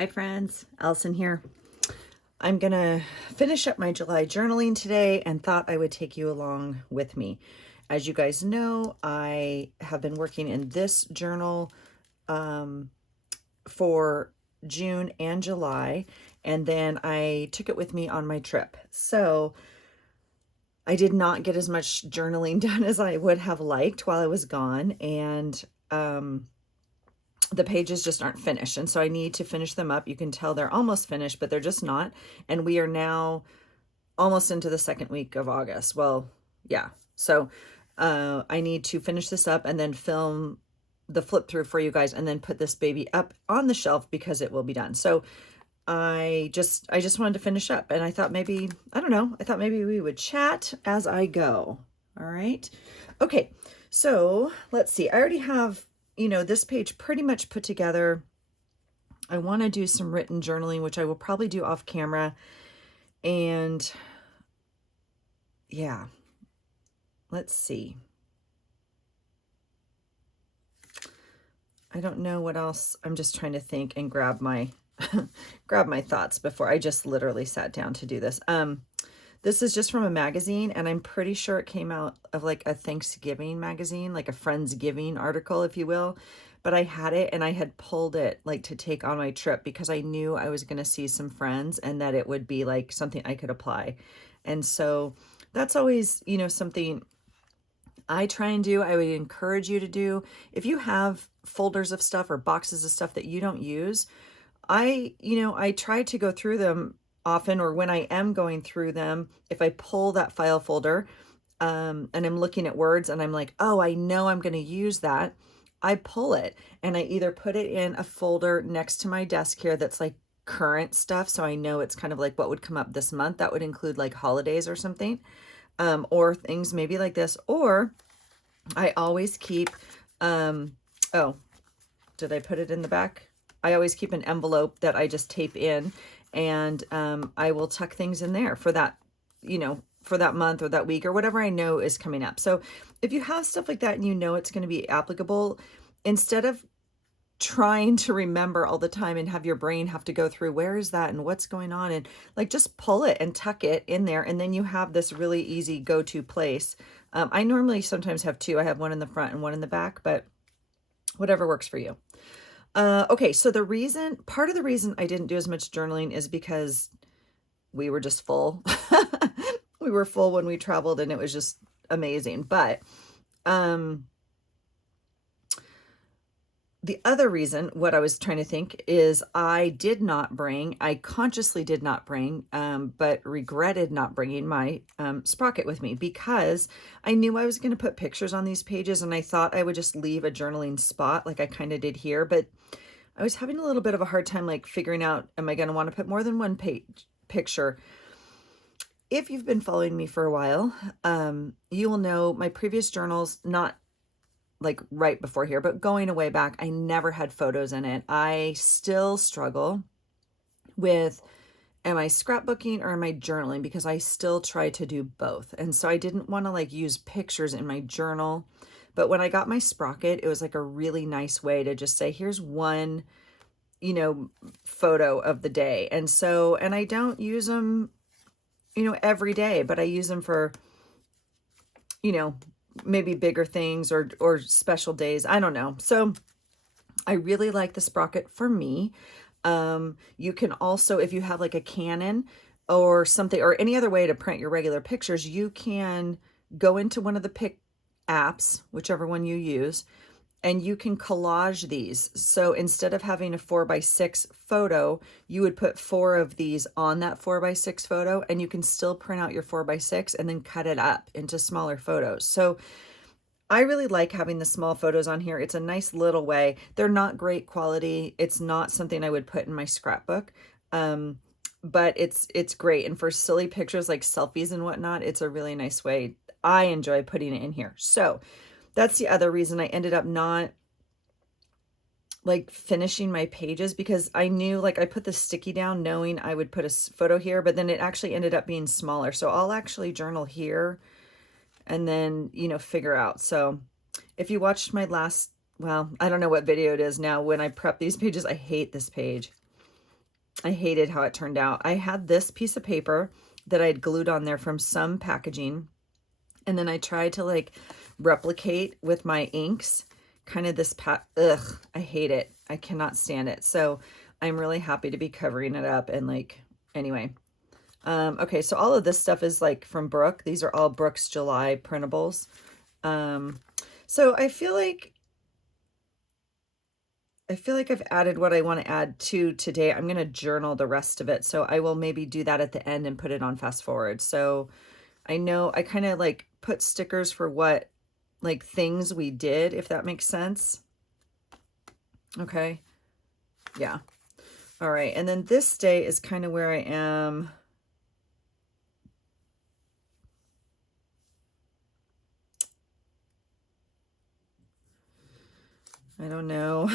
Hi friends, Allison here. I'm gonna finish up my July journaling today and thought I would take you along with me. As you guys know, I have been working in this journal for June and July, and then I took it with me on my trip. So I did not get as much journaling done as I would have liked while I was gone, and the pages just aren't finished. And so I need to finish them up. You can tell they're almost finished, but they're just not. And we are now almost into the second week of August. Well, yeah. So I need to finish this up and then film the flip through for you guys and then put this baby up on the shelf because it will be done. So I just wanted to finish up, and I thought maybe, I don't know, I thought maybe we would chat as I go. All right. Okay. So let's see. I already have, this page pretty much put together. I want to do some written journaling, which I will probably do off camera. And yeah, let's see. I don't know what else. I'm just trying to think and grab my grab my thoughts before I just literally sat down to do this. This is just from a magazine, and I'm pretty sure it came out of like a Thanksgiving magazine, like a Friendsgiving article, if you will. But I had it and I had pulled it like to take on my trip because I knew I was going to see some friends and that it would be like something I could apply. And so that's always, something I try and do. I would encourage you to do. If you have folders of stuff or boxes of stuff that you don't use, I try to go through them often, or when I am going through them, if I pull that file folder and I'm looking at words and I'm like, oh, I know I'm going to use that, I pull it and I either put it in a folder next to my desk here that's like current stuff, so I know it's kind of like what would come up this month. That would include like holidays or something, or things maybe like this. Or I always keep, oh, did I put it in the back? I always keep an envelope that I just tape in, and I will tuck things in there for that, for that month or that week or whatever I know is coming up. So if you have stuff like that and you know it's going to be applicable, instead of trying to remember all the time and have your brain have to go through where is that and what's going on, and like just pull it and tuck it in there, and then you have this really easy go-to place. I normally sometimes have two. I have one in the front and one in the back, but whatever works for you. Okay, so part of the reason I didn't do as much journaling is because we were just full. We were full when we traveled and it was just amazing. But the other reason, what I was trying to think, is I consciously did not bring, but regretted not bringing my sprocket with me because I knew I was going to put pictures on these pages, and I thought I would just leave a journaling spot like I kind of did here. But I was having a little bit of a hard time like figuring out, am I going to want to put more than one picture? If you've been following me for a while, you will know my previous journals, not like right before here, but going away back, I never had photos in it. I still struggle with, am I scrapbooking or am I journaling? Because I still try to do both. And so I didn't want to like use pictures in my journal. But when I got my sprocket, it was like a really nice way to just say, here's one, photo of the day. And so, and I don't use them, every day, but I use them for, maybe bigger things or special days. I don't know. So I really like the sprocket for me. You can also, if you have like a Canon or something, or any other way to print your regular pictures, you can go into one of the pic apps, whichever one you use, and you can collage these. So instead of having a 4x6 photo, you would put 4 of these on that 4x6 photo, and you can still print out your 4x6 and then cut it up into smaller photos. So I really like having the small photos on here. It's a nice little way. They're not great quality. It's not something I would put in my scrapbook, but it's great. And for silly pictures like selfies and whatnot, it's a really nice way. I enjoy putting it in here. So that's the other reason I ended up not like finishing my pages, because I knew, like, I put the sticky down knowing I would put a photo here, but then it actually ended up being smaller. So I'll actually journal here and then, figure out. So if you watched my last, well, I don't know what video it is now, when I prep these pages, I hate this page. I hated how it turned out. I had this piece of paper that I'd glued on there from some packaging, and then I tried to like replicate with my inks kind of this ugh, I hate it. I cannot stand it. So I'm really happy to be covering it up. And like, anyway, okay, so all of this stuff is like from Brooke. These are all Brooke's July printables. So I feel like I've added what I want to add to today. I'm going to journal the rest of it. So I will maybe do that at the end and put it on fast forward. So I know I kind of like put stickers for what like things we did, if that makes sense. Okay. Yeah. All right. And then this day is kind of where I am. I don't know.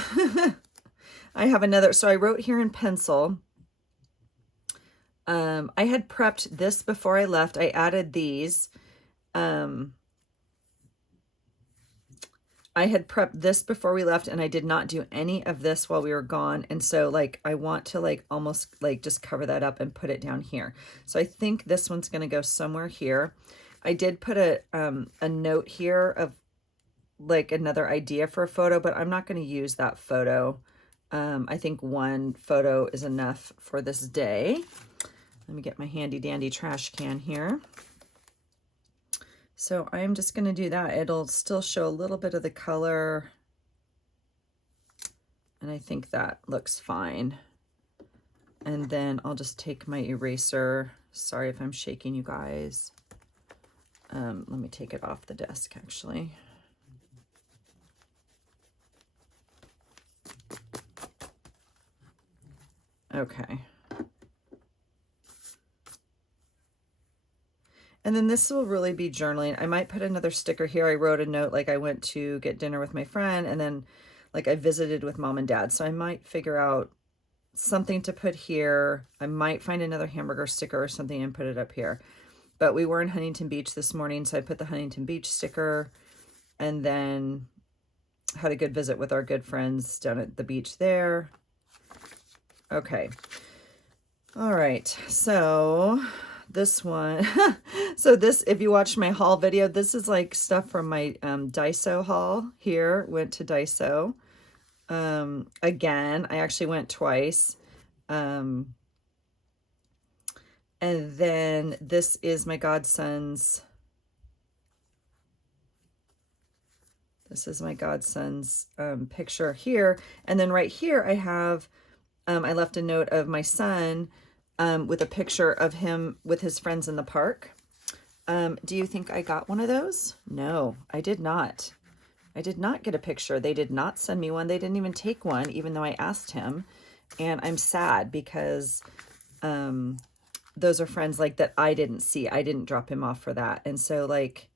I have another, so I wrote here in pencil. I had prepped this before I left. I added these. I had prepped this before we left, and I did not do any of this while we were gone. And so like, I want to like almost like just cover that up and put it down here. So I think this one's going to go somewhere here. I did put a note here of like another idea for a photo, but I'm not going to use that photo. I think one photo is enough for this day. Let me get my handy dandy trash can here. So I'm just going to do that. It'll still show a little bit of the color. And I think that looks fine. And then I'll just take my eraser. Sorry if I'm shaking you guys. Let me take it off the desk actually. Okay. And then this will really be journaling. I might put another sticker here. I wrote a note like I went to get dinner with my friend, and then like I visited with mom and dad. So I might figure out something to put here. I might find another hamburger sticker or something and put it up here. But we were in Huntington Beach this morning, so I put the Huntington Beach sticker, and then had a good visit with our good friends down at the beach there. Okay. All right. So this one, so this, if you watched my haul video, this is like stuff from my Daiso haul here. Went to Daiso. Again, I actually went twice. And then this is my godson's. This is my godson's picture here. And then right here I have, I left a note of my son with a picture of him with his friends in the park. Do you think I got one of those? No, I did not. I did not get a picture. They did not send me one. They didn't even take one, even though I asked him. And I'm sad because those are friends like that I didn't see. I didn't drop him off for that. And so like,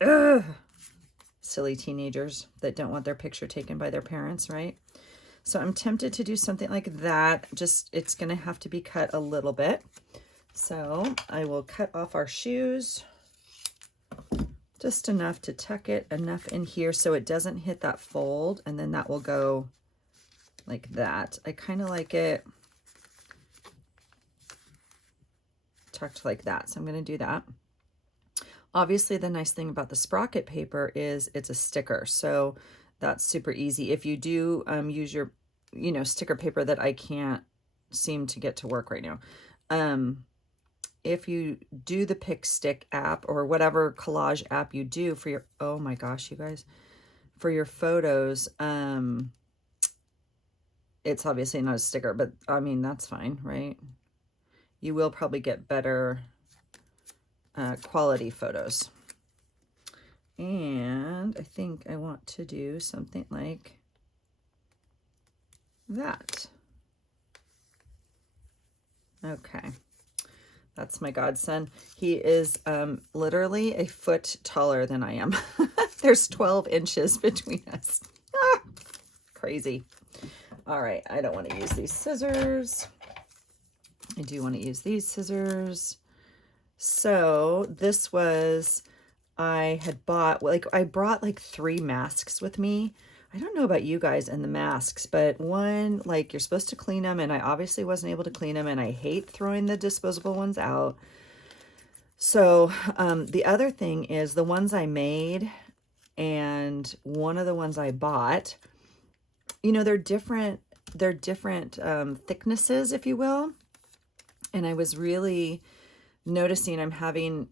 ugh, silly teenagers that don't want their picture taken by their parents, right? So I'm tempted to do something like that. Just, it's going to have to be cut a little bit. So I will cut off our shoes. Just enough to tuck it, enough in here so it doesn't hit that fold. And then that will go like that. I kind of like it tucked like that. So I'm going to do that. Obviously, the nice thing about the sprocket paper is it's a sticker. So that's super easy. If you do use your, sticker paper that I can't seem to get to work right now. If you do the Pick Stick app or whatever collage app you do for your, oh my gosh, you guys, for your photos, it's obviously not a sticker, but I mean, that's fine, right? You will probably get better quality photos. And I think I want to do something like that. Okay. That's my godson. He is literally a foot taller than I am. There's 12 inches between us. Ah, crazy. All right, I don't want to use these scissors. I do want to use these scissors. So this was, I had bought, like I brought like 3 masks with me. I don't know about you guys and the masks, but one, like you're supposed to clean them, and I obviously wasn't able to clean them, and I hate throwing the disposable ones out. So the other thing is the ones I made and one of the ones I bought, you know, they're different thicknesses, if you will. And I was really noticing I'm having,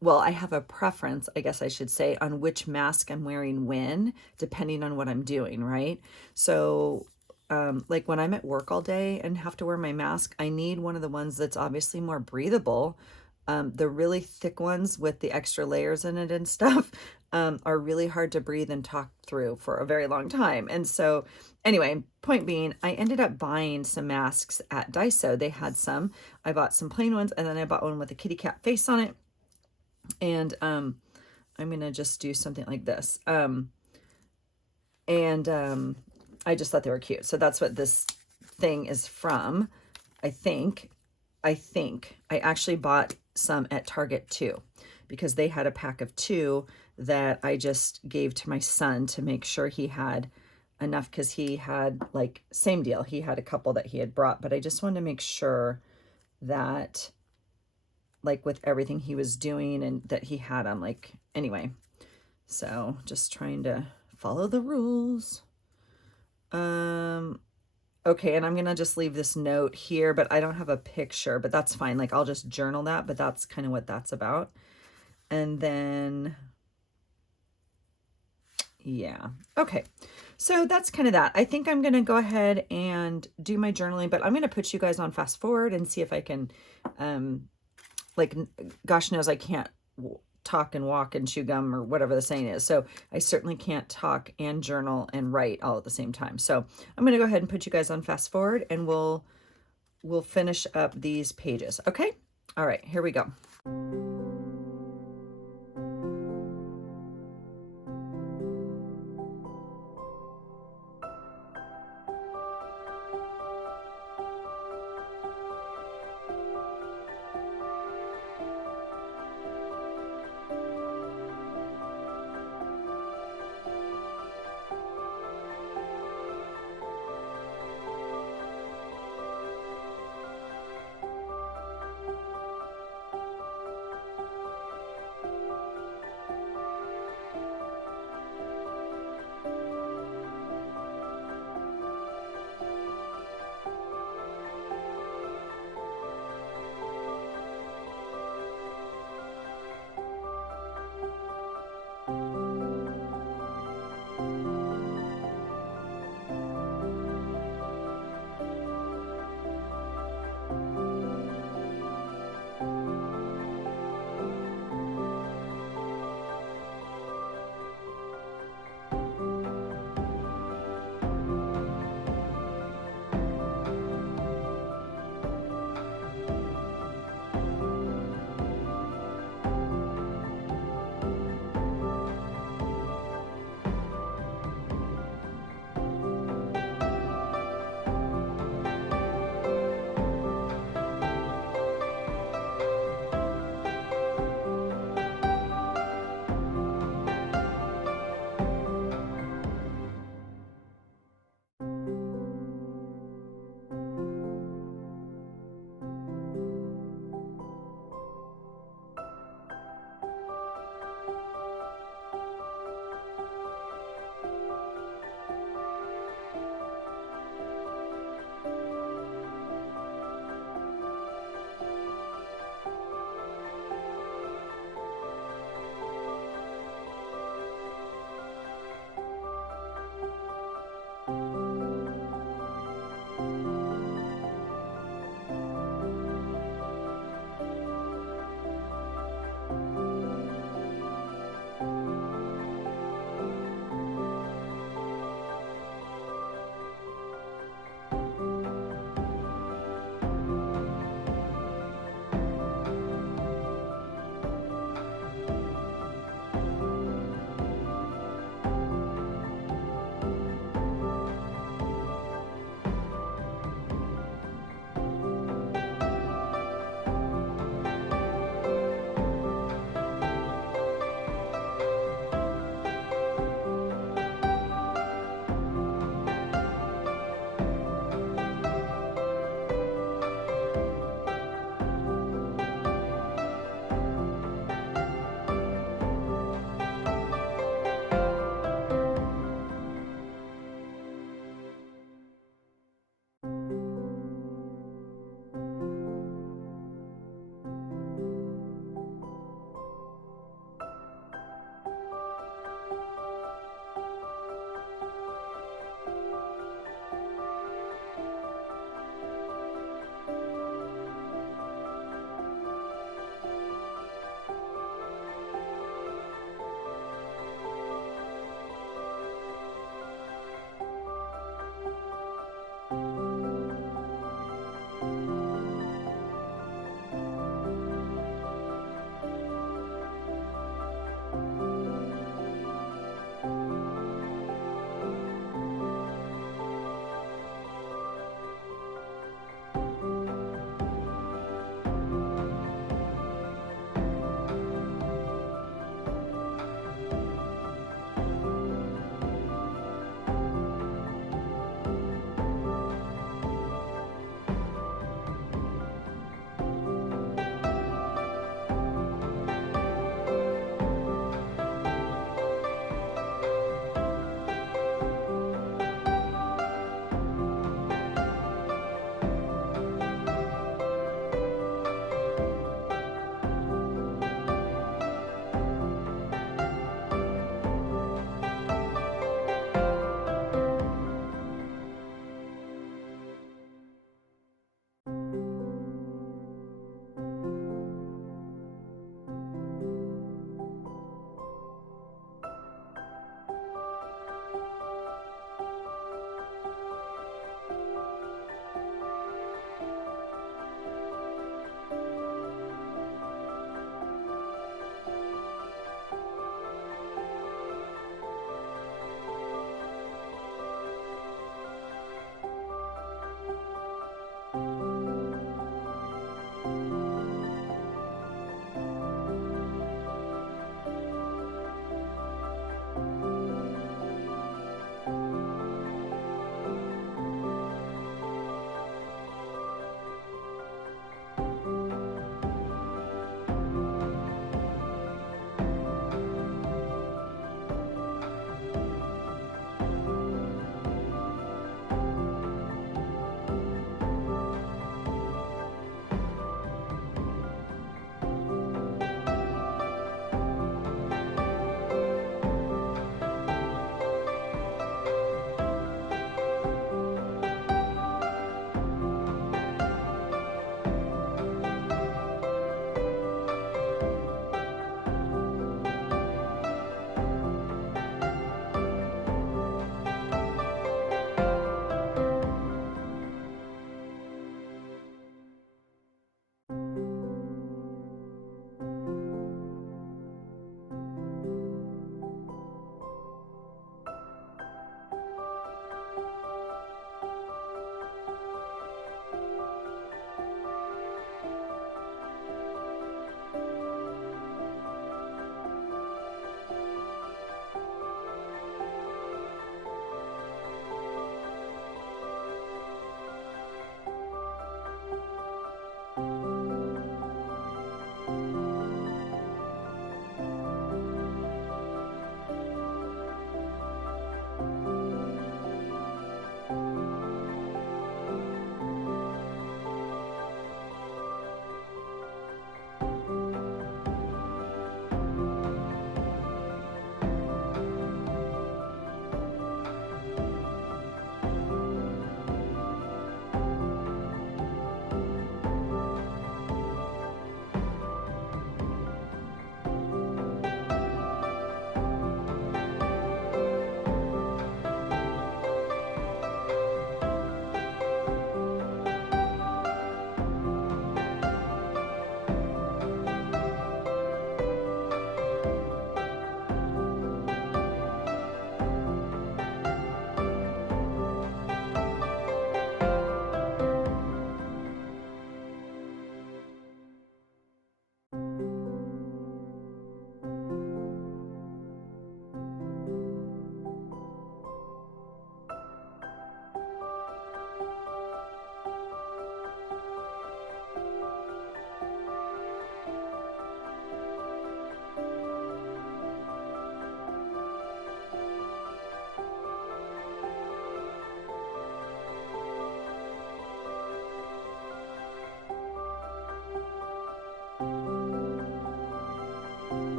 well, I have a preference, I guess I should say, on which mask I'm wearing when, depending on what I'm doing, right? So like when I'm at work all day and have to wear my mask, I need one of the ones that's obviously more breathable. The really thick ones with the extra layers in it and stuff are really hard to breathe and talk through for a very long time. And so anyway, point being, I ended up buying some masks at Daiso. They had some. I bought some plain ones, and then I bought one with a kitty cat face on it. And I'm going to just do something like this. I just thought they were cute. So that's what this thing is from. I think I actually bought some at Target too, because they had a pack of 2 that I just gave to my son to make sure he had enough, because he had, like, same deal. He had a couple that he had brought, but I just wanted to make sure that, like, with everything he was doing and that he had them, like, anyway. So just trying to follow the rules. Okay, and I'm gonna just leave this note here, but I don't have a picture, but that's fine. Like, I'll just journal that, but that's kind of what that's about. And then, yeah, okay. So that's kind of that. I think I'm gonna go ahead and do my journaling, but I'm gonna put you guys on fast forward and see if I can, like, gosh knows I can't talk and walk and chew gum or whatever the saying is. So I certainly can't talk and journal and write all at the same time. So I'm going to go ahead and put you guys on fast forward, and we'll finish up these pages. Okay. All right, here we go.